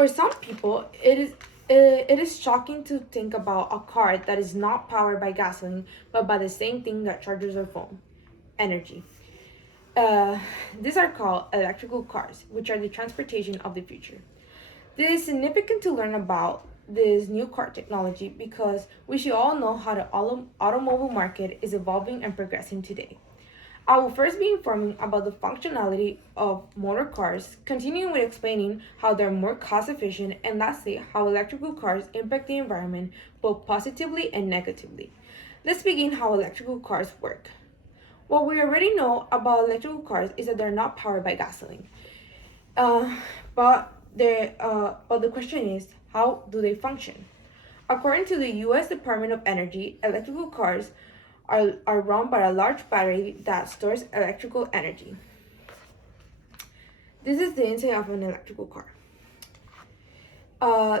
For some people, it is shocking to think about a car that is not powered by gasoline, but by the same thing that charges our phone, energy. Uh, these are called electrical cars, which are the transportation of the future. This is significant to learn about this new car technology because we should all know how the automobile market is evolving and progressing today. I will first be informing about the functionality of motor cars, continuing with explaining how they're more cost efficient, and lastly, how electrical cars impact the environment both positively and negatively. Let's begin how electrical cars work. What we already know about electrical cars is that they're not powered by gasoline. Uh, but the question is, how do they function? According to the U.S. Department of Energy, electrical cars are run by a large battery that stores electrical energy. This is the inside of an electrical car.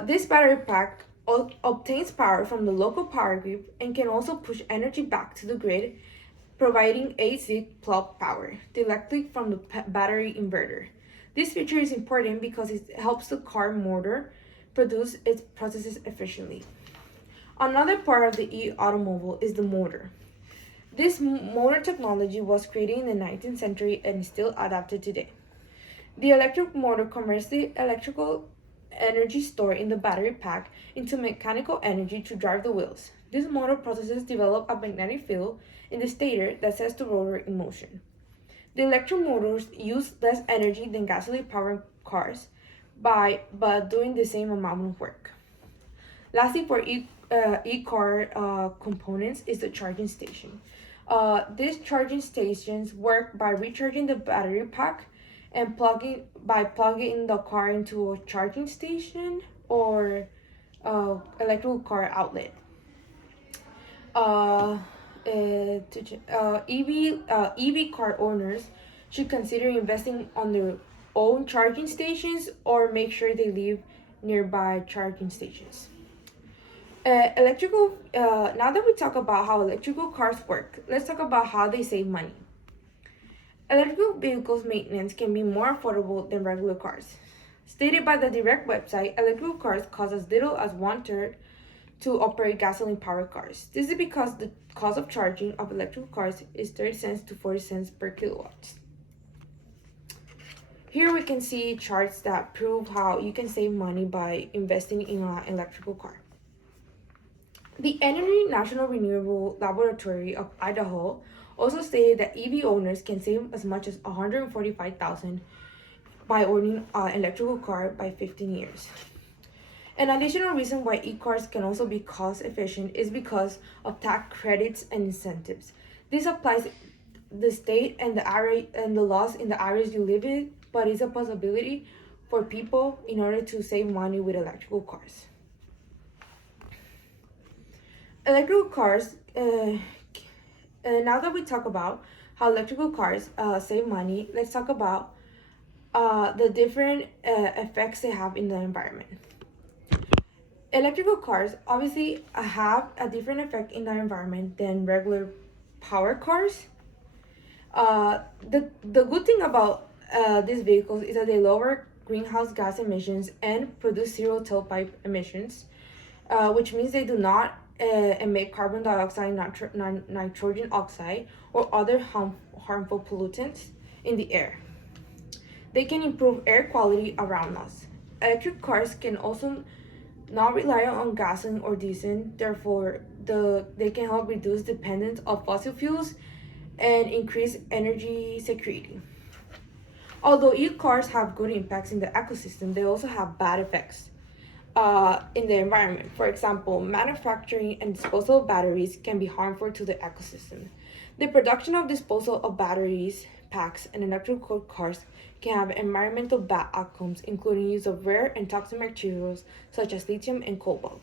This battery pack obtains power from the local power grid and can also push energy back to the grid, providing AC plug power directly from the battery inverter. This feature is important because it helps the car motor produce its processes efficiently. Another part of the e-automobile is the motor. This motor technology was created in the 19th century and is still adapted today. The electric motor converts the electrical energy stored in the battery pack into mechanical energy to drive the wheels. This motor processes develop a magnetic field in the stator that sets the rotor in motion. The electric motors use less energy than gasoline-powered cars but doing the same amount of work. Lastly, for e-car components is the charging station. These charging stations work by recharging the battery pack and plugging the car into a charging station or electrical car outlet. EV car owners should consider investing on their own charging stations or make sure they live nearby charging stations. Now that we talk about how electrical cars work, let's talk about how they save money. Electrical vehicles maintenance can be more affordable than regular cars. Stated by the Direct website, electrical cars cost as little as one-third to operate gasoline-powered cars. This is because the cost of charging of electrical cars is 30 cents to 40 cents per kilowatt. Here we can see charts that prove how you can save money by investing in an electrical car. The Energy National Renewable Laboratory of Idaho also stated that EV owners can save as much as $145,000 by owning an electrical car by 15 years. An additional reason why e-cars can also be cost efficient is because of tax credits and incentives. This applies the state and the area and the laws in the areas you live in, but is a possibility for people in order to save money with electrical cars. Electrical cars. Now that we talk about how electrical cars save money, let's talk about the different effects they have in the environment. Electrical cars obviously have a different effect in the environment than regular power cars. The good thing about these vehicles is that they lower greenhouse gas emissions and produce zero tailpipe emissions, which means they do not emit carbon dioxide, nitrogen oxide, or other harmful pollutants in the air. They can improve air quality around us. Electric cars can also not rely on gasoline or diesel, therefore they can help reduce dependence of fossil fuels and increase energy security. Although e-cars have good impacts in the ecosystem, they also have bad effects in the environment. For example, manufacturing and disposal of batteries can be harmful to the ecosystem. The production of disposal of batteries, packs, and electrical cars can have environmental bad outcomes, including use of rare and toxic materials such as lithium and cobalt.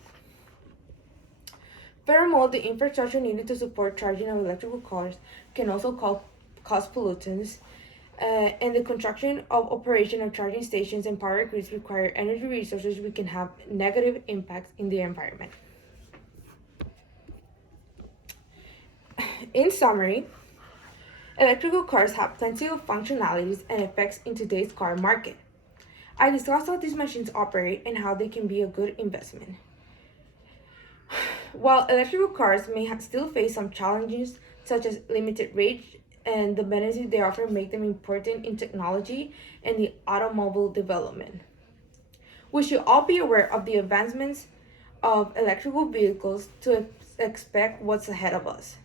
Furthermore, the infrastructure needed to support charging of electrical cars can also cause pollutants, and the construction of operation of charging stations and power grids require energy resources which can have negative impacts in the environment. In summary, electrical cars have plenty of functionalities and effects in today's car market. I discussed how these machines operate and how they can be a good investment. While electrical cars may still face some challenges, such as limited range, and the benefits they offer make them important in technology and the automobile development. We should all be aware of the advancements of electrical vehicles to expect what's ahead of us.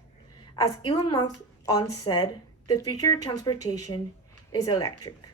As Elon Musk once said, the future of transportation is electric.